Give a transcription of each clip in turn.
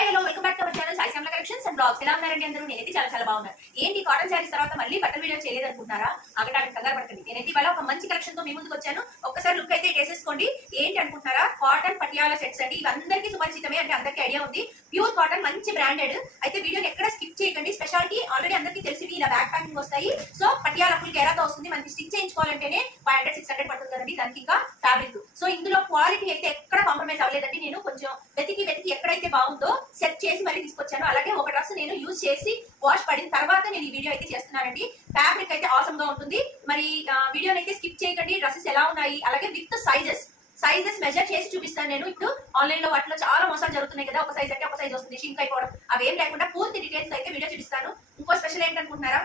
Hi hello welcome back to our channel Sai Shyamala collections and blogs. ఎలా ఉన్నారండి అందరూ? నేనైతే చాలా బాగున్నాను. ఏంటి కాటన్ శారీస్ తర్వాత మళ్ళీ బట్టల వీడియో చేయలేదు అనుకుంటున్నారా? అగటానికి కంగారు పడకండి. నేనైతే ఇవాళ ఒక మంచి కలెక్షన్ తో మీ ముందుకు వచ్చాను. ఒక్కసారి లుక్ అయితే వేసేసుకోండి. ఏంటి అనుకుంటున్నారా? కాటన్ పటియాలా సెట్స్ అండి. ఇవి అందరికీ సుపరిచితమే, అంటే అందరికీ ఐడియా ఉంది. ప్యూర్ కాటన్, మంచి బ్రాండెడ్. అయితే వీడియోని ఎక్కడ స్కిప్ చేయకండి. స్పెషాలిటీ ఆల్రెడీ అందరికీ తెలిసి ఇలా బ్యాక్ ప్యాకింగ్ వస్తాయి. సో పటియాలా ఫుల్ కేరాతో వస్తుంది. మనకి స్టిచ్ చేయించుకోవాలంటేనే 500-600 పడుతుంది కదండి. దానికి ఇంకా ఫ్యాబ్రిక్. సో ఇందులో క్వాలిటీ అయితే ఎక్కడ కాంప్రమైజ్ అవ్వలేదండి. నేను కొంచెం వెతికి ఎక్కడైతే బాగుందో సెట్ చేసి మళ్ళీ తీసుకొచ్చాను. అలాగే ఒక డ్రెస్ నేను యూజ్ చేసి వాష్ పడిన తర్వాత నేను ఈ వీడియో అయితే చేస్తున్నానండి. ఫ్యాబ్రిక్ అయితే ఆసమ్ గా ఉంటుంది. మరి వీడియోని అయితే స్కిప్ చేయకండి. డ్రెస్సెస్ ఎలా ఉన్నాయి, అలాగే విత్ సైజెస్ మెజర్ చేసి చూపిస్తాను నేను. ఇప్పుడు ఆన్లైన్ లో వాటిలో చాలా మోసాలు జరుగుతున్నాయి కదా, ఒక సైజ్ అంటే ఒక సైజ్ వస్తుంది, షింక్ అయిపోవడం, అవేం లేకుండా పూర్తి డీటెయిల్స్ అయితే వీడియో చూపిస్తాను. ఇంకో స్పెషల్ ఏంటనుకుంటున్నారా?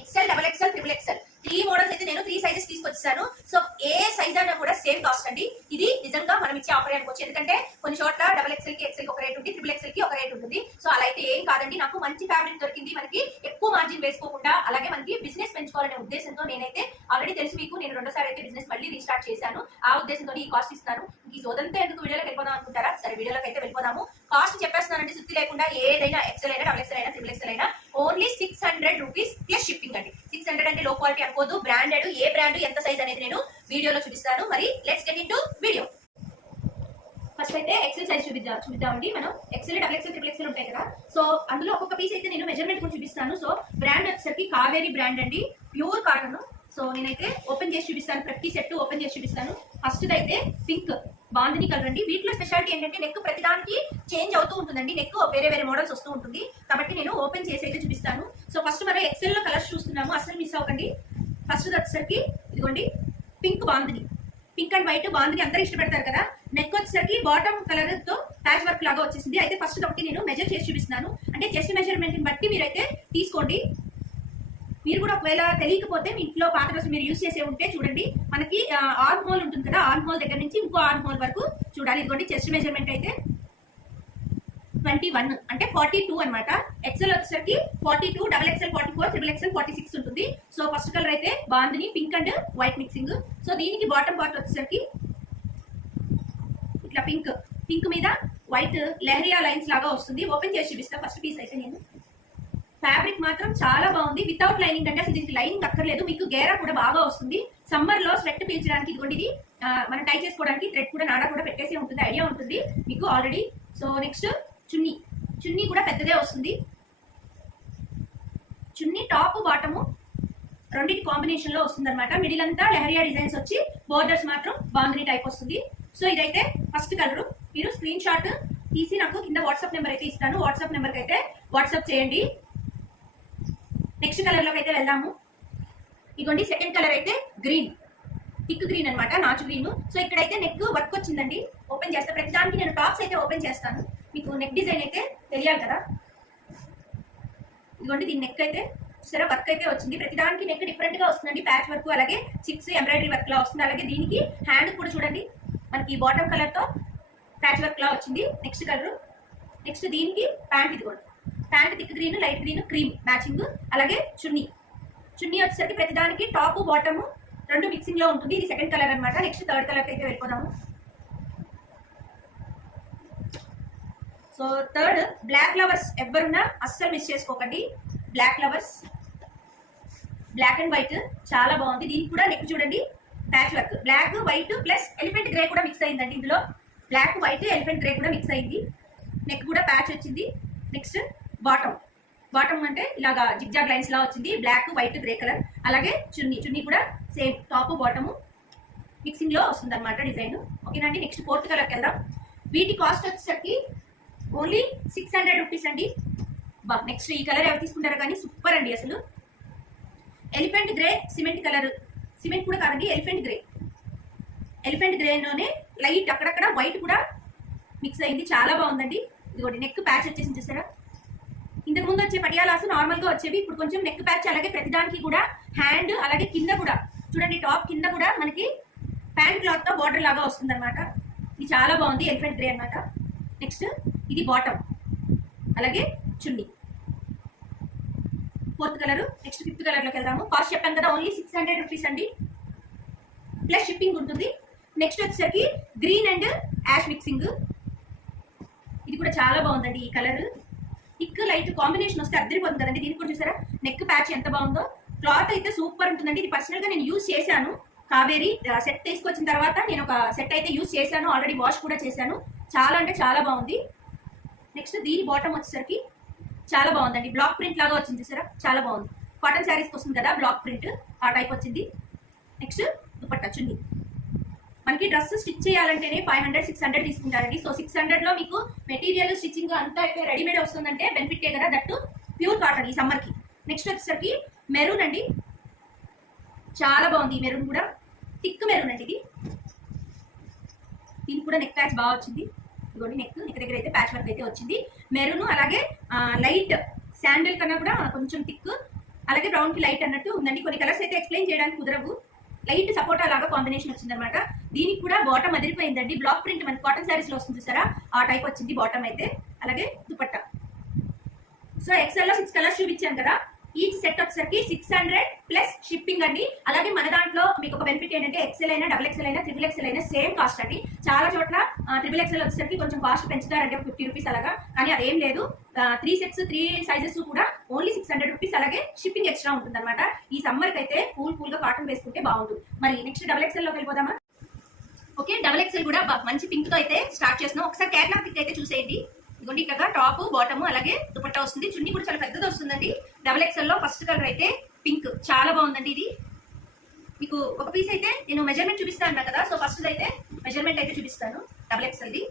XL, double XL, triple XL 3 models అయితే నేను 3 సైజెస్ తీసుకొచ్చాను. సో ఏ సైజ్ అన్నా కూడా సేమ్ కాస్ట్ అండి. ఇది నిజంగా మనం ఇచ్చే ఆఫర్ అనుకోవచ్చు. ఎందుకంటే కొన్ని చోట్ల డబుల్ ఎక్సెల్ కి ఎక్సెల్ కి ఒక రేట్ ఉంటుంది, ట్రిపుల్ ఎక్సెల్ కి ఒక రేట్ ఉంటుంది. సో అలా అయితే ఏం కాదండి. నాకు మంచి ఫ్యాబ్రిక్ దొరికింది, మనకి ఎక్కువ మార్జిన్ వేసుకోకుండా, అలాగే మనకి బిజినెస్ పెంచుకోవాలనే ఉద్దేశంతో నేనైతే ఆల్రెడీ తెలిసి మీకు నేను రెండోసారి అయితే బిజినెస్ మళ్ళీ రీస్టార్ట్ చేశాను. ఆ ఉద్దేశంతో ఈ కాస్ట్ ఇస్తాను. ఈ సోదంతా ఎందుకు వీడియోలోకి వెళ్ళిపోదాం అనుకుంటారా? సరే వీడియోలోకి అయితే వెళ్ళిపోదాము. కాస్ట్ చెప్పేస్తున్నానండి, సుత్తి లేకుండా. ఏదైనా ఎక్సెల్ అయినా, డబుల్ ఎక్సెల్ అయినా, ట్రిపుల్ ఎక్సెల్ అయినా ఓన్లీ 600 రూపీస్ ప్లస్ షిప్పింగ్ అండి. 600 అంటే లో క్వాలిటీ అనుకోదు, బ్రాండెడ్. ఏ బ్రాండ్ ఎంత సైజ్ అనేది నేను వీడియోలో చూపిస్తాను. మరి let's get into video. First అయితే ఎక్సెల్ సైజ్ చూపిద్దామండి. మనం XL, double XL, triple XL ఉంటాయి కదా. సో అందులో ఒక్కొక్క పీస్ అయితే నేను మెజర్మెంట్ కూడా చూపిస్తాను. సో బ్రాండ్ వచ్చేసరికి కావేరీ బ్రాండ్ అండి, ప్యూర్ కాటన్. సో నేనైతే ఓపెన్ చేసి చూపిస్తాను, ప్రతి సెట్ ఓపెన్ చేసి చూపిస్తాను. ఫస్ట్ అయితే పింక్ బాందిని కలర్ అండి. వీటిలో స్పెషాలిటీ ఏంటంటే నెక్ ప్రతిదానికి చేంజ్ అవుతూ ఉంటుందండి. నెక్ వేరే మోడల్స్ వస్తూ ఉంటుంది కాబట్టి నేను ఓపెన్ చేసి అయితే చూపిస్తాను. సో ఫస్ట్ మనం ఎక్సెల్ లో కలర్స్ చూస్తున్నాము, అసలు మిస్ అవ్వకండి. ఫస్ట్ వచ్చేసరికి ఇదిగోండి pink bandhani, pink and white bandhani అందరూ ఇష్టపడతారు కదా. నెక్ వచ్చేసరికి బాటమ్ కలర్ తో ప్యాచ్ వర్క్ లాగా వచ్చేసింది. అయితే ఫస్ట్ ఒకటి నేను మెజర్ చేసి చూపిస్తున్నాను, అంటే చెస్ట్ మెజర్మెంట్ ని బట్టి మీరైతే తీసుకోండి. మీరు కూడా ఒకవేళ తెలియకపోతే మీ ఇంట్లో పాత డ్రెస్ మీరు యూజ్ చేసే ఉంటే చూడండి. మనకి ఆర్మ్ హోల్ ఉంటుంది కదా, ఆర్మ్ హోల్ దగ్గర నుంచి ఇంకో ఆర్మ్ హోల్ వరకు చూడాలి. ఇదిగోండి చెస్ట్ మెజర్మెంట్ అయితే 21 అంటే 42 అనమాట. ఎక్సెల్ వచ్చేసరికి 42, డబుల్ ఎక్సెల్ 44, ట్రిపుల్ ఎక్సెల్ 46 ఉంటుంది. సో ఫస్ట్ కలర్ అయితే bandhani pink and white mixing. So దీనికి బాటమ్ పార్ట్ వచ్చేసరికి ఇట్లా పింక్ మీద వైట్ లెహరియా లైన్స్ లాగా వస్తుంది. ఓపెన్ చేసి చూపిస్తా ఫస్ట్ పీస్ అయితే నేను. ఫ్యాబ్రిక్ మాత్రం చాలా బాగుంది, వితౌట్ లైనింగ్ అంటే అసలు దీనికి లైనింగ్ అక్కర్లేదు. మీకు గేరా కూడా బాగా వస్తుంది. సమ్మర్ లో స్వెట్ పీల్చడానికి ఇదిగోండి, ఇది మనం టై చేసుకోవడానికి థ్రెడ్ కూడా నాడా కూడా పెట్టేసి ఉంటుంది, ఐడియా ఉంటుంది మీకు ఆల్రెడీ. సో నెక్స్ట్ చున్నీ కూడా పెద్దదే వస్తుంది. చున్నీ టాప్ బాటము రెండింటి కాంబినేషన్ లో వస్తుంది అనమాట. మిడిల్ అంతా లెహరియా డిజైన్స్ వచ్చి బోర్డర్స్ మాత్రం బాందిని టైప్ వస్తుంది. సో ఇదైతే ఫస్ట్ కలర్. మీరు స్క్రీన్ షాట్ తీసి నాకు కింద వాట్సాప్ నెంబర్ అయితే ఇస్తాను, వాట్సాప్ నెంబర్కి అయితే వాట్సాప్ చేయండి. నెక్స్ట్ కలర్ లోకి అయితే వెళ్దాము. ఇదిగోండి సెకండ్ కలర్ అయితే గ్రీన్, థిక్ గ్రీన్ అనమాట, నాచు గ్రీన్. సో ఇక్కడైతే నెక్ వర్క్ వచ్చిందండి. ఓపెన్ చేస్తా, ప్రతిదానికి నేను టాప్స్ అయితే ఓపెన్ చేస్తాను. మీకు నెక్ డిజైన్ అయితే తెలియాలి కదా. ఇదిగోండి దీని నెక్ అయితే సరే వర్క్ అయితే వచ్చింది. ప్రతిదానికి నెక్ డిఫరెంట్ గా వస్తుందండి, ప్యాచ్ వర్క్, అలాగే చిక్స్ ఎంబ్రాయిడరీ వర్క్ లా వస్తుంది. అలాగే దీనికి హ్యాండ్ కూడా చూడండి, మనకి బాటమ్ కలర్ తో ప్యాచ్ వర్క్ లా వచ్చింది. Next colour. నెక్స్ట్ దీనికి ప్యాంట్, ఇది కూడా pant thick green, light green, cream matching. అలాగే చున్నీ వచ్చేసరికి ప్రతిదానికి టాప్ బాటమ్ రెండు మిక్సింగ్ లో ఉంటుంది. ఇది సెకండ్ కలర్ అనమాట. నెక్స్ట్ థర్డ్ కలర్ అయితే వెళ్ళిపోదాము. సో థర్డ్ బ్లాక్ లవర్స్ ఎవరున్నా అస్సలు మిస్ చేసుకోకండి. Black lovers, black and white చాలా బాగుంది. దీనికి కూడా నెక్ చూడండి, patch work, black white plus elephant grey కూడా మిక్స్ అయిందండి. ఇందులో బ్లాక్ వైట్ ఎలిఫెంట్ గ్రే కూడా మిక్స్ అయింది. నెక్ కూడా ప్యాచ్ వచ్చింది. నెక్స్ట్ బాటమ్ అంటే ఇలాగా జిగ్జాగ్ లైన్స్ లా వచ్చింది, బ్లాక్ వైట్ గ్రే కలర్. అలాగే చున్నీ కూడా సేమ్ టాప్ బాటమ్ మిక్సింగ్ లో వస్తుంది అనమాట డిజైన్. ఓకేనా అండి. నెక్స్ట్ ఫోర్త్ కలర్కి వెళ్దాం. వీటి కాస్ట్ వచ్చేసరికి ఓన్లీ 600 రూపీస్ అండి. నెక్స్ట్ ఈ కలర్ ఎవరు తీసుకుంటారో కానీ సూపర్ అండి అసలు. Elephant grey cement colour, cement కూడా కాదండి, ఎలిఫెంట్ గ్రేలోనే లైట్ అక్కడక్కడ వైట్ కూడా మిక్స్ అయింది, చాలా బాగుందండి. ఇదిగోండి నెక్ ప్యాచ్ వచ్చేసి చూసారా. ఇంతకు ముందు వచ్చే పటియాలాస్ నార్మల్ గా వచ్చేవి, ఇప్పుడు కొంచెం నెక్ ప్యాచ్, అలాగే ప్రతిదానికి కూడా హ్యాండ్, అలాగే కింద కూడా చూడండి టాప్ కింద కూడా మనకి ప్యాంట్ క్లాత్ తో బార్డర్ లాగా వస్తుంది అనమాట. ఇది చాలా బాగుంది, ఎలిఫెంట్ గ్రే అనమాట. నెక్స్ట్ ఇది బాటమ్, అలాగే చున్నీ. Fourth colour. Next fifth colour లోకి వెళ్దాము. కాస్ట్ చెప్పాను కదా, ఓన్లీ 600 రూపీస్ అండి, ప్లస్ షిప్పింగ్ ఉంటుంది. నెక్స్ట్ వచ్చేసరికి గ్రీన్ అండ్ యాష్ మిక్సింగ్. ఇది కూడా చాలా బాగుందండి. ఈ కలర్ థిక్ లైట్ కాంబినేషన్ వస్తే అద్దరిపోతుంది కదండి. దీనికి కూడా చూసారా నెక్ ప్యాచ్ ఎంత బాగుందో. క్లాత్ అయితే సూపర్ ఉంటుందండి. ఇది పర్సనల్ గా నేను యూజ్ చేశాను. కావేరి సెట్ తీసుకొచ్చిన తర్వాత నేను ఒక సెట్ అయితే యూజ్ చేశాను, ఆల్రెడీ వాష్ కూడా చేశాను. చాలా అంటే చాలా బాగుంది. నెక్స్ట్ దీని బాటమ్ వచ్చేసరికి చాలా బాగుందండి. బ్లాక్ ప్రింట్ లాగా వచ్చింది చూసారా, చాలా బాగుంది. కాటన్ శారీస్కి వస్తుంది కదా బ్లాక్ ప్రింట్, ఆ టైప్ వచ్చింది. నెక్స్ట్ దుపట్టా చున్నీ. మనకి డ్రెస్ స్టిచ్ చేయాలంటేనే 500-600 తీసుకుంటారండి. సో 600 లో మీకు మెటీరియల్ స్టిచ్చింగ్ అంతా అయితే రెడీమేడ్ వస్తుందంటే బెనిఫిటే కదా, దట్టు ప్యూర్ కాటన్ ఈ సమ్మర్ కి. నెక్స్ట్ వచ్చేసరికి మెరూన్ అండి, చాలా బాగుంది. ఈ మెరూన్ కూడా థిక్ మెరూన్ అండి. ఇది దీనికి కూడా నెక్ ప్యాచ్ బాగా వచ్చింది. ఇదిగోండి నెక్ దగ్గర అయితే ప్యాచ్ వర్క్ అయితే వచ్చింది. మెరూన్ అలాగే లైట్ శాండిల్ కన్నా కూడా కొంచెం థిక్, అలాగే బ్రౌన్ కి లైట్ అన్నట్టు ఉందండి. కొన్ని కలర్స్ అయితే ఎక్స్ప్లెయిన్ చేయడానికి కుదరవు. లైట్ సపోటా లాగా కాంబినేషన్ వచ్చింది అనమాట. దీనికి కూడా బాటమ్ అదిరిపోయిందండి. బ్లాక్ ప్రింట్ మనకి కాటన్ శారీస్ లో వస్తుంది చూసారా, ఆ టైప్ వచ్చింది బాటమ్ అయితే. అలాగే దుపట్టా. సో ఎక్సెల్ లో 6 కలర్స్ చూపించాను కదా, ఈచ్ సెట్ వచ్చేసరికి 600 ప్లస్ షిప్పింగ్ అండి. అలాగే మన దాంట్లో మీకు ఒక బెనిఫిట్ ఏంటంటే ఎక్సెల్ అయినా, డబుల్ ఎక్సెల్ అయినా, ట్రిపుల్ ఎక్సెల్ అయినా సేమ్ కాస్ట్ అండి. చాలా చోట్ల ట్రిపుల్ ఎక్సెల్ వచ్చేసరికి కొంచెం కాస్ట్ పెంచుతారంటే 50 రూపీస్ అలాగా, కానీ అదేం లేదు. 3 సెట్స్ 3 సైజెస్ కూడా ఓన్లీ 600 రూపీస్. అలాగే షిప్పింగ్ ఎక్స్ట్రా ఉంటుంది అనమాట. ఈ సమ్మర్ కి అయితే కూల్ గా కాటన్ వేసుకుంటే బాగుంటుంది. మరి నెక్స్ట్ డబుల్ ఎక్సెల్ లోకి వెళ్ళిపోదామా? ఓకే, డబుల్ ఎక్సెల్ కూడా మంచి పింక్ తో అయితే స్టార్ట్ చేస్తున్నాం. ఒకసారి కేటలాగ్ పిక్ అయితే చూసేయండి. ఇదిగోండి ఇక్కడ టాప్ బాటమ్ అలాగే దుపట్టా వస్తుంది. చున్నీ కూడా చాలా పెద్దది వస్తుందండి. డబుల్ ఎక్సెల్ లో ఫస్ట్ కలర్ అయితే పింక్, చాలా బాగుందండి. ఇది మీకు ఒక పీస్ అయితే నేను మెజర్మెంట్ చూపిస్తాను కదా, సో ఫస్ట్ అయితే మెజర్మెంట్ అయితే చూపిస్తాను డబుల్ ఎక్సెల్ ది.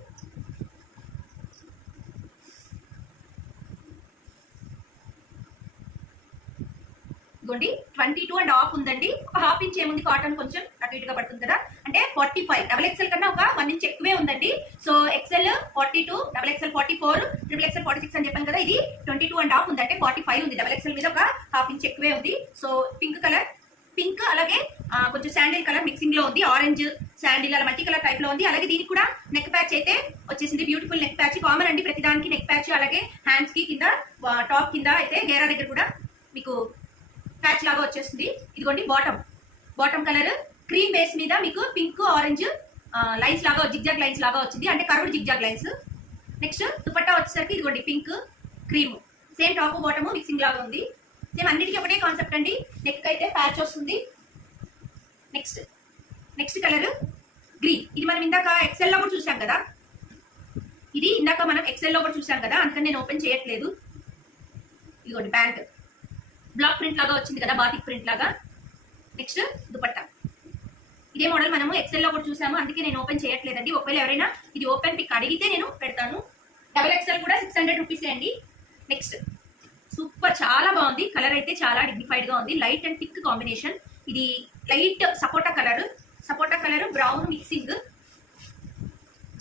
ఇదిగోండి 22.5 ఉందండి. ఒక హాఫ్ ఇంచ్ ఏముంది కాటన్ కొంచెం అటు ఇటుగా పడుతుంది కదా, అంటే 45. డబుల్ ఎక్సెల్ కన్నా ఒక 1 ఇంచ్ ఎక్కువే ఉందండి. So XL 42, double XL 44, triple XL 46 అని చెప్పాను కదా, ఇది 22.5 ఉంది, అంటే 45 ఉంది. డబుల్ ఎక్సెల్ మీద ఒక హాఫ్ ఇంచ్ ఎక్కువే ఉంది. సో పింక్ కలర్, పింక్ అలాగే కొంచెం శాండిల్ కలర్ మిక్సింగ్ లో ఉంది. ఆరెంజ్ శాండిల్ అలా మల్టీ కలర్ టైప్ లో ఉంది. అలాగే దీనికి కూడా నెక్ ప్యాచ్ అయితే వచ్చేసింది. బ్యూటిఫుల్ నెక్ ప్యాచ్, కామన్ అండి ప్రతిదానికి నెక్ ప్యాచ్. అలాగే హ్యాండ్స్ కి కింద టాప్ కింద అయితే గేరా దగ్గర కూడా మీకు ప్యాచ్ లాగా వచ్చేస్తుంది. ఇదిగోండి బాటమ్ కలర్ క్రీమ్ బేస్ మీద మీకు పింక్ ఆరెంజ్ లైన్స్ లాగా జిగ్జాగ్ లైన్స్ లాగా వచ్చింది, అంటే curved zigzag lines. Next dupatta వచ్చేసరికి ఇదిగోండి pink cream, same top bottom mixing లాగా ఉంది. సేమ్ అన్నిటికీ ఒకటే కాన్సెప్ట్ అండి. నెక్ అయితే ప్యాచ్ వస్తుంది. Next colour green. ఇది మనం ఇందాక ఎక్సెల్ లో కూడా చూసాం కదా, ఇది ఇందాక మనం ఎక్సెల్ లో కూడా చూసాం కదా, అందుకని నేను ఓపెన్ చేయట్లేదు. ఇదిగోండి ప్యాంట్ బ్లాక్ ప్రింట్ లాగా వచ్చింది కదా, బాతిక్ ప్రింట్ లాగా. నెక్స్ట్ దుపట్టా. ఇదే మోడల్ మనము ఎక్సెల్ లో కూడా చూసాము, అందుకే నేను ఓపెన్ చేయట్లేదండి. ఒకవేళ ఎవరైనా ఇది ఓపెన్ పిక్ అడిగితే నేను పెడతాను. డబుల్ ఎక్సెల్ కూడా 600 రూపీసే అండి. నెక్స్ట్ సూపర్, చాలా బాగుంది. కలర్ అయితే చాలా డిగ్నిఫైడ్ గా ఉంది. Light and thick combination. ఇది లైట్ సపోటా కలర్ బ్రౌన్ మిక్సింగ్,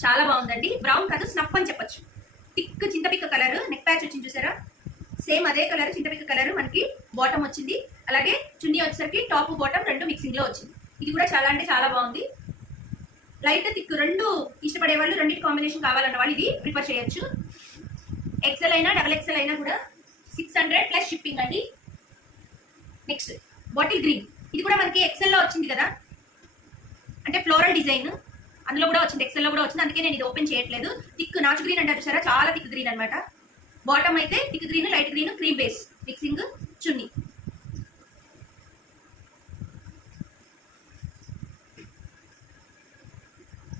చాలా బాగుందండి. బ్రౌన్ కాదు స్నఫ్ అని చెప్పొచ్చు. థిక్ చింతపిక్క కలర్, నెక్ ప్యాచ్ వచ్చింది చూసారా, సేమ్ అదే కలర్ చింతపిక్క కలర్ మనకి బాటమ్ వచ్చింది. అలాగే చున్నీ వచ్చేసరికి టాప్ బాటమ్ రెండు మిక్సింగ్ లో వచ్చింది. ఇది కూడా చాలా అంటే చాలా బాగుంది. లైట్ థిక్ రెండు ఇష్టపడే వాళ్ళు, రెండింటి కాంబినేషన్ కావాలన్న వాళ్ళు ఇది ప్రిఫర్ చేయొచ్చు. ఎక్సెల్ అయినా డబుల్ ఎక్సెల్ అయినా కూడా 600 ప్లస్ షిప్పింగ్ అండి. Next bottle green. ఇది కూడా మనకి ఎక్సెల్ లో వచ్చింది కదా, అంటే ఫ్లోరల్ డిజైన్ అందులో కూడా వచ్చింది, ఎక్సెల్ లో కూడా వచ్చింది, అందుకే నేను ఇది ఓపెన్ చేయట్లేదు. థిక్ నాచు గ్రీన్ అంటారు చూసారా, చాలా థిక్ గ్రీన్ అనమాట. బాటమ్ అయితే thick green, light green, cream base mixing చున్నీ.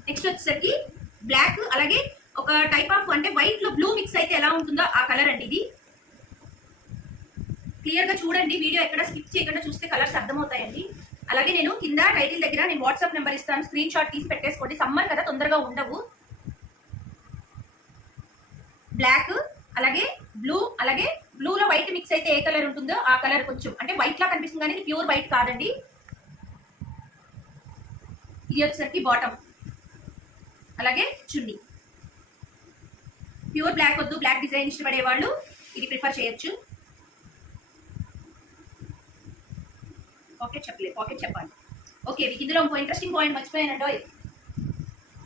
నెక్స్ట్ వచ్చేసరికి బ్లాక్, అలాగే ఒక టైప్ ఆఫ్ అంటే వైట్ లో బ్లూ మిక్స్ అయితే ఎలా ఉంటుందో ఆ కలర్ అండి. ఇది క్లియర్ గా చూడండి, వీడియో ఎక్కడ స్కిప్ చేయకుండా చూస్తే కలర్స్ అర్థమవుతాయండి. అలాగే నేను కింద టైటిల్ దగ్గర నేను వాట్సాప్ నెంబర్ ఇస్తాను, స్క్రీన్ షాట్ తీసి పెట్టేసుకోండి. సమ్మర్ కదా తొందరగా ఉండవు. బ్లాక్ అలాగే బ్లూ, అలాగే బ్లూ లో వైట్ మిక్స్ అయితే ఏ కలర్ ఉంటుందో ఆ కలర్ కొంచెం అంటే వైట్ లా కనిపిస్తుంది, కానీ ప్యూర్ వైట్ కాదండి. ఇది వచ్చేసరికి బాటమ్, అలాగే చున్నీ. ప్యూర్ బ్లాక్ వద్దు, బ్లాక్ డిజైన్ ఇష్టపడే వాళ్ళు ఇది ప్రిఫర్ చేయొచ్చు. పాకెట్ చెప్పాలి. ఓకే, మీకు ఇందులో ఇంకో ఇంట్రెస్టింగ్ పాయింట్ మర్చిపోయానండో,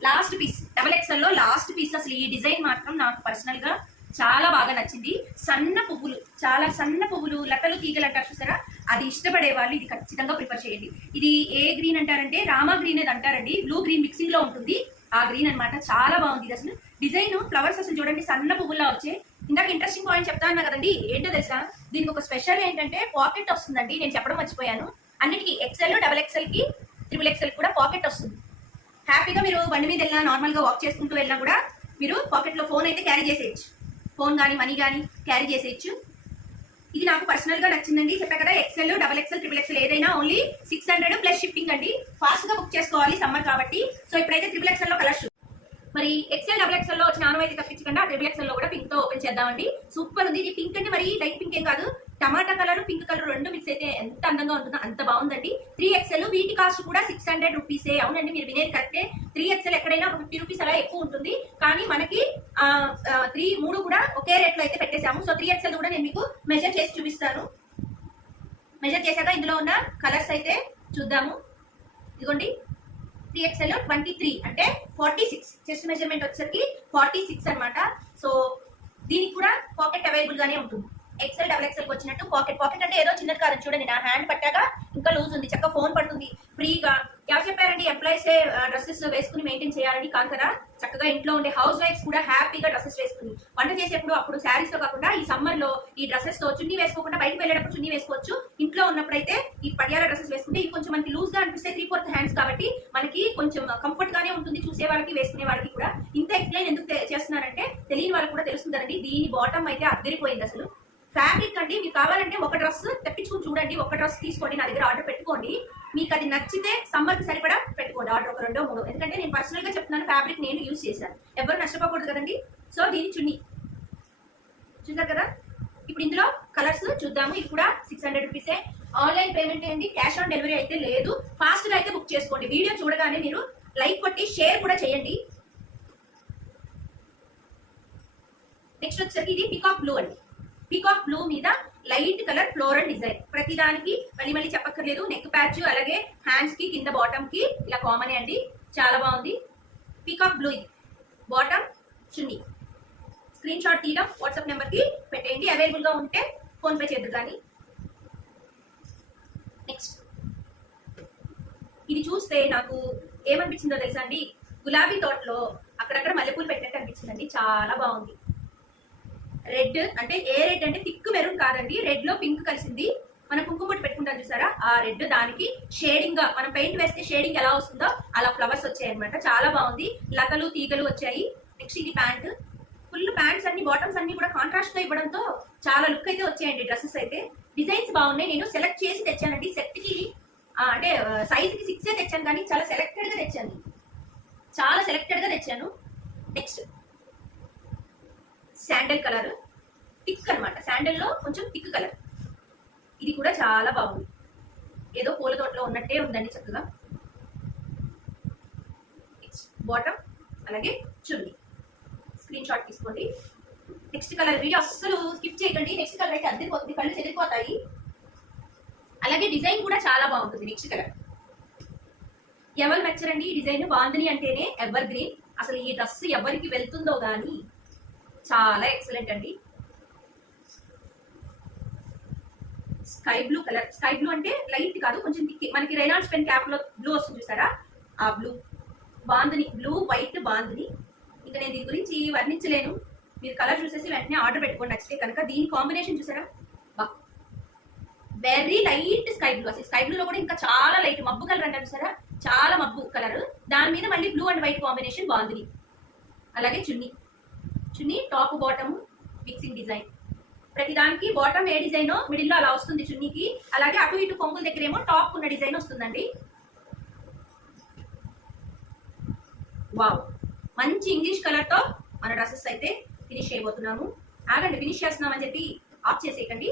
లాస్ట్ పీస్ డబుల్ ఎక్సెల్ లో లాస్ట్ పీస్. అసలు ఈ డిజైన్ మాత్రం నాకు పర్సనల్ గా చాలా బాగా నచ్చింది. సన్న పువ్వులు, చాలా సన్న పువ్వులు, లతలు తీగలు అంటారు చూసారా, అది ఇష్టపడే వాళ్ళు ఇది ఖచ్చితంగా ప్రిఫర్ చేయండి. ఇది ఏ గ్రీన్ అంటారంటే రామా గ్రీన్ అది అంటారండి. బ్లూ గ్రీన్ మిక్సింగ్ లో ఉంటుంది. ఆ గ్రీన్ అన్నమాట. చాలా బాగుంది ఇది. అసలు డిజైన్ ఫ్లవర్స్ అసలు చూడండి సన్న పువ్వులా వచ్చాయి. ఇందాక ఇంట్రెస్టింగ్ పాయింట్ చెప్తా ఉన్నా కదండి, ఏంటో తెలుసా, దీనికి ఒక స్పెషల్ ఏంటంటే పాకెట్ వస్తుందండి. నేను చెప్పడం మర్చిపోయాను. అన్నిటికీ ఎక్సెల్, డబల్ ఎక్సెల్ కి, ట్రిపుల్ ఎక్సెల్ కూడా పాకెట్ వస్తుంది. హ్యాపీగా మీరు బండి మీద వెళ్ళినా, నార్మల్ గా వాక్ చేసుకుంటూ వెళ్ళినా కూడా మీరు పాకెట్ లో ఫోన్ అయితే క్యారీ చేసేయచ్చు. ఫోన్ కానీ మనీ కానీ క్యారీ చేసేయచ్చు. ఇది నాకు పర్సనల్ గా నచ్చిందండి. చెప్పా కదా, XL, double XL, triple XL ఏదైనా ఓన్లీ 600 ప్లస్ షిప్పింగ్ అండి. ఫాస్ట్ గా బుక్ చేసుకోవాలి సమ్మర్ కాబట్టి. సో ఇప్పుడైతే ట్రిపుల్ ఎక్సెల్ లో కలర్స్ మరి ఎక్సెల్, డబల్ ఎక్సెల్ లో వచ్చిన నాను అయితే తప్పించకుండా ట్రిపుల్ ఎక్సెల్ లో కూడా పింక్ తో ఓపెన్ చేద్దామండి. సూపర్ ఉంది. ఇది పింక్ అంటే మరి లైట్ పింక్ ఏం కాదు, టమాటా కలర్, పింక్ కలర్ రెండు మిక్స్ అయితే ఎంత అందంగా ఉంటుందో అంత బాగుందండి. 3XL వీటి కాస్ట్ కూడా 600 రూపీసే. అవునండి, మీరు వినేది కరెక్టే. 3XL ఎక్కడైనా 50 రూపీస్ అలా ఎక్కువ ఉంటుంది, కానీ మనకి 3 కూడా ఒకే రేట్ లో అయితే పెట్టేశాము. సో 3XL కూడా నేను మీకు మెజర్ చేసి చూపిస్తాను. మెజర్ చేశాక ఇందులో ఉన్న కలర్స్ అయితే చూద్దాము. ఇదిగోండి, 3XL 23 అంటే 46. చెస్ట్ మెజర్మెంట్ వచ్చేసరికి 46 అనమాట. సో దీనికి కూడా పాకెట్ అవైలబుల్ గానే ఉంటుంది. ఎక్సెల్, డబుల్ ఎక్సెల్ వచ్చినట్టు పాకెట్. పాకెట్ అంటే ఏదో చిన్నది కాదు, చూడండి నా హ్యాండ్ పట్టాక ఇంకా లూజ్ ఉంది, చక్కగా ఫోన్ పడుతుంది ఫ్రీగా. ఎవరు చెప్పారండి ఎంప్లాయీస్ డ్రెస్సెస్ వేసుకుని మెయింటైన్ చేయాలని? కాదు కదా, చక్కగా ఇంట్లో ఉండే హౌస్ వైఫ్స్ కూడా హ్యాపీగా డ్రెస్సెస్ వేసుకుని వంట చేసేప్పుడు అప్పుడు శారీస్ తో కాకుండా ఈ సమ్మర్ లో ఈ డ్రెస్సెస్ తో చున్నీ వేసుకోకుండా బయటకు వెళ్ళేటప్పుడు చున్నీ వేసుకోవచ్చు. ఇంట్లో ఉన్నప్పుడైతే ఈ పడియాల డ్రెస్సెస్ వేసుకుంటే ఇవి కొంచెం మనకి లూజ్ గా అనిపిస్తే 3/4 హ్యాండ్స్ కాబట్టి మనకి కొంచెం కంఫర్ట్ గానే ఉంటుంది, చూసే వాళ్ళకి వేసుకునే వాళ్ళకి కూడా. ఇంత ఎక్స్ప్లెయిన్ ఎందుకు చేస్తున్నారంటే తెలియని వాళ్ళకి కూడా తెలుస్తుంది కదండి. దీని బాటమ్ అయితే అద్దరిపోయింది అసలు. ఫ్యాబ్రిక్ అండి, మీకు కావాలంటే ఒక డ్రెస్ తెప్పించుకుని చూడండి, ఒక డ్రెస్ తీసుకోండి, నా దగ్గర ఆర్డర్ పెట్టుకోండి. మీకు అది నచ్చితే సమ్మర్ కి సరిపడా పెట్టుకోండి ఆర్డర్, ఒక 2 3. ఎందుకంటే నేను పర్సనల్ గా చెప్తున్నాను, ఫ్యాబ్రిక్ నేను యూజ్ చేశాను, ఎవరు నష్టపోకూడదు కదండి. సో దీని చున్నీ చూసారు కదా. ఇప్పుడు ఇందులో కలర్స్ చూద్దాము. ఇది కూడా 600 రూపీసే. ఆన్లైన్ పేమెంట్ అండి, క్యాష్ ఆన్ డెలివరీ అయితే లేదు. ఫాస్ట్ గా అయితే బుక్ చేసుకోండి. వీడియో చూడగానే మీరు లైక్ కొట్టి షేర్ కూడా చేయండి. నెక్స్ట్ వచ్చేసరికి ఇది పికాక్ బ్లూ అండి. పికాక్ బ్లూ మీద లైట్ కలర్ ఫ్లోరల్ డిజైన్. ప్రతిదానికి మళ్ళీ చెప్పక్కర్లేదు. నెక్ ప్యాచ్, అలాగే హ్యాండ్స్ కి, కింద బాటమ్ కి ఇలా కామన్ అండి. చాలా బాగుంది. పికాక్ బ్లూ ఇది బాటమ్, చున్నీ. స్క్రీన్ షాట్ తీయడం, వాట్సాప్ నెంబర్ కి పెట్టేయండి. అవైలబుల్ గా ఉంటే ఫోన్ పే చేద్దాం. కానీ నెక్స్ట్ ఇది చూస్తే నాకు ఏమనిపించిందో తెలుసా అండి, గులాబీ తోటలో అక్కడక్కడ మల్లెపూలు పెట్టినట్టు అనిపించిందండి. చాలా బాగుంది. రెడ్ అంటే ఏ రెడ్ అంటే థిక్ మెరూన్ కాదండి, రెడ్ లో పింక్ కలిసింది. మనం కుంకుమ బొట్టు పెట్టుకుంటాం చూసారా, ఆ రెడ్ దానికి షేడింగ్ గా మనం పెయింట్ వేస్తే షేడింగ్ ఎలా వస్తుందో అలా ఫ్లవర్స్ వచ్చాయి అనమాట. చాలా బాగుంది. లతలు, తీగలు వచ్చాయి. నెక్స్ట్ ఇది ప్యాంట్. ఫుల్ ప్యాంట్స్ అన్ని, బాటమ్స్ అన్ని కూడా కాంట్రాస్ట్ గా ఇవ్వడంతో చాలా లుక్ అయితే వచ్చాయండి. డ్రెస్సెస్ అయితే డిజైన్స్ బాగున్నాయి. నేను సెలెక్ట్ చేసి తెచ్చానండి. సెట్ కి అంటే సైజ్ కి 6 తెచ్చాను, కానీ చాలా సెలెక్టెడ్ గా తెచ్చాను. చాలా సెలెక్టెడ్ గా తెచ్చాను. నెక్స్ట్ శాండల్ కలర్, థిక్ అనమాట. శాండల్ లో కొంచెం థిక్ కలర్. ఇది కూడా చాలా బాగుంది. ఏదో పూల తోటలో ఉన్నట్టే ఉందండి చక్కగా. బాటమ్, అలాగే చున్నీ. స్క్రీన్ షాట్ తీసుకోండి. నెక్స్ట్ కలర్ వీడియో అస్సలు స్కిప్ చేయకండి. నెక్స్ట్ కలర్ అయితే అద్దరిపోతుంది, కళ్ళు చెదిరిపోతాయి. అలాగే డిజైన్ కూడా చాలా బాగుంటుంది. నెక్స్ట్ కలర్ ఎవరు నచ్చరండి ఈ డిజైన్. బాందిని అంటేనే ఎవర్ గ్రీన్. అసలు ఈ డ్రెస్ ఎవరికి వెళ్తుందో గానీ చాలా ఎక్సలెంట్ అండి. Sky blue colour. Sky blue అంటే లైట్ కాదు, కొంచెం మనకి రైనాల్డ్స్ పెన్ క్యాప్ లో బ్లూ వస్తుంది చూసారా, ఆ blue. Bandhani blue, white bandhani. ఇంకా నేను దీని గురించి వర్ణించలేను. మీరు కలర్ చూసేసి వెంటనే ఆర్డర్ పెట్టుకోండి నచ్చితే కనుక. దీని కాంబినేషన్ చూసారా, వెరీ లైట్ స్కై బ్లూ. అసలు స్కై బ్లూ లో కూడా ఇంకా చాలా లైట్ మబ్బు కలర్ అంటారు చూసారా, చాలా మబ్బు కలర్. దాని మీద మళ్ళీ blue and white combination bandhani. అలాగే చున్నీ. చున్నీ టాప్ బాటమ్ మిక్సింగ్ డిజైన్. ప్రతి దానికి బాటమ్ ఏ డిజైన్ మిడిల్ లో అలా వస్తుంది చున్నీకి. అలాగే అటు ఇటు కొంగుల దగ్గర ఏమో టాప్ ఉన్న డిజైన్ వస్తుందండి. వావ్, మంచి ఇంగ్లీష్ కలర్ తో మన డ్రెస్సెస్ అయితే ఫినిష్ అయిపోతున్నాము. ఆగండి, ఫినిష్ చేస్తున్నామని చెప్పి ఆఫ్ చేసేయకండి.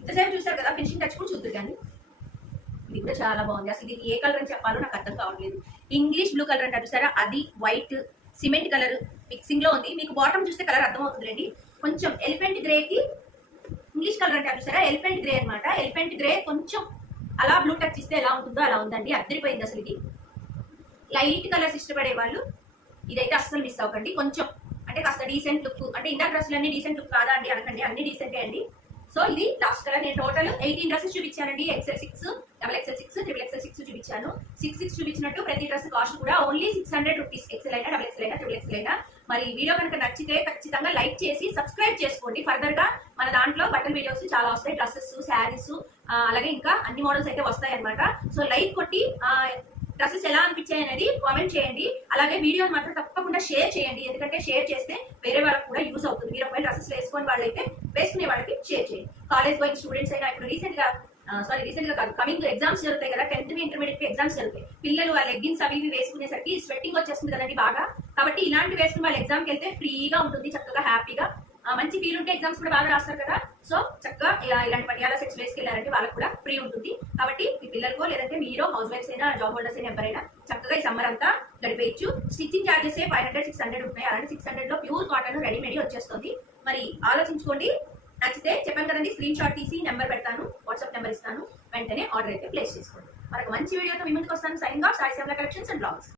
ఇంతసేపు చూసారు కదా, ఫినిషింగ్ టచ్ కూడా చూద్దరు. కానీ ఇది కూడా చాలా బాగుంది. అసలు ఇది ఏ కలర్ అని చెప్పాలో నాకు అర్థం కావట్లేదు. ఇంగ్లీష్ బ్లూ కలర్ అంటారు చూసారా, అది వైట్ సిమెంట్ కలర్ మిక్సింగ్ లో ఉంది. మీకు బాటమ్ చూస్తే కలర్ అర్థమవుతుందండి. కొంచెం ఎలిఫెంట్ గ్రే కి ఇంగ్లీష్ కలర్ అంటే చూసారా, ఎలిఫెంట్ గ్రే అనమాట. ఎలిఫెంట్ గ్రే కొంచెం అలా బ్లూ టచ్ ఇస్తే ఎలా ఉంటుందో అలా ఉందండి. అద్దరిపోయింది అసలు. ఇది లైట్ కలర్స్ ఇష్టపడే వాళ్ళు ఇదైతే అస్సలు మిస్ అవ్వకండి. కొంచెం అంటే కాస్త డీసెంట్ లుక్. అంటే ఇందా డ్రెస్సులు అన్ని డీసెంట్ లుక్ కాదా అండి అనకండి, అన్ని డీసెంటే అండి. సో ఇది లాస్ట్ కలర్. నేను టోటల్ 18 డ్రెస్సెస్ చూపించానండి. ఎక్సెల్ 6, XXL 6, XXL 6 చూపించాను. 6 చూపించినట్టు ప్రతి డ్రెస్ కాస్ట్ కూడా ఓన్లీ 600 రూపీస్. ఎక్సెల్ అయినా, XXL అయినా, XXL అయినా. మరి ఈ వీడియో కనుక నచ్చితే ఖచ్చితంగా లైక్ చేసి సబ్స్క్రైబ్ చేసుకోండి. ఫర్దర్ గా మన దాంట్లో బట్టల వీడియోస్ చాలా వస్తాయి, డ్రెస్సెస్, శారీస్, అలాగే ఇంకా అన్ని మోడల్స్ అయితే వస్తాయి అనమాట. సో లైక్ కొట్టి డ్రెస్సెస్ ఎలా అనిపించాయి అనేది కామెంట్ చేయండి. అలాగే వీడియోని మాత్రం తప్పకుండా షేర్ చేయండి, ఎందుకంటే షేర్ చేస్తే వేరే వాళ్ళకి కూడా యూజ్ అవుతుంది. మీరు ఒకవేళ డ్రెస్సెస్ వేసుకొని వాళ్ళైతే వేసుకునే వాళ్ళకి షేర్ చేయండి. కాలేజ్ గోయింగ్ స్టూడెంట్స్ అయినా, ఇప్పుడు రీసెంట్ గా కాదు, కమింగ్ ఎగ్జామ్స్ జరుగుతాయి కదా, 10th ఇంటర్మీడియట్ ఎగ్జామ్స్ జరుగుతాయి. పిల్లలు ఆ లెగ్గిన్స్ అవి వేసుకునేసరికి స్వెట్టింగ్ వచ్చేస్తుంది కదండి బాగా. కాబట్టి ఇలాంటి వేసుకుని వాళ్ళు ఎగ్జామ్కి వెళ్తే ఫ్రీగా ఉంటుంది, చక్కగా హ్యాపీగా మంచి ఫీల్ ఉంటే ఎగ్జామ్స్ కూడా బాగా రాస్తారు కదా. సో చక్కగా ఇలాంటి పటియాలా సెట్స్ వేసుకెళ్లారంటే వాళ్ళకి కూడా ఫ్రీ ఉంటుంది. కాబట్టి మీ పిల్లలకో లేదంటే మీరు హౌస్ వైఫ్స్ అయినా, జాబ్ హోల్డర్స్ అయినా ఎవరైనా చక్కగా ఈ సమ్మర్ అంతా గడిపేయచ్చు. స్టిచ్చింగ్ చార్జెస్ 500-600 ఉంటాయి. అలాంటి 600 లో ప్యూర్ కాటన్ రెడీమేడ్ వచ్చేస్తుంది. మరి ఆలోచించుకోండి. నచ్చితే చెప్పాను కదండి, స్క్రీన్ షాట్ తీసి నెంబర్ పెడతాను, వాట్సాప్ నెంబర్ ఇస్తాను, వెంటనే ఆర్డర్ అయితే ప్లేస్ చేసుకోండి. మరొక మంచి వీడియోతో మీ ముందుకు వస్తాను. Signing off, Sai Shyamala collections and blogs.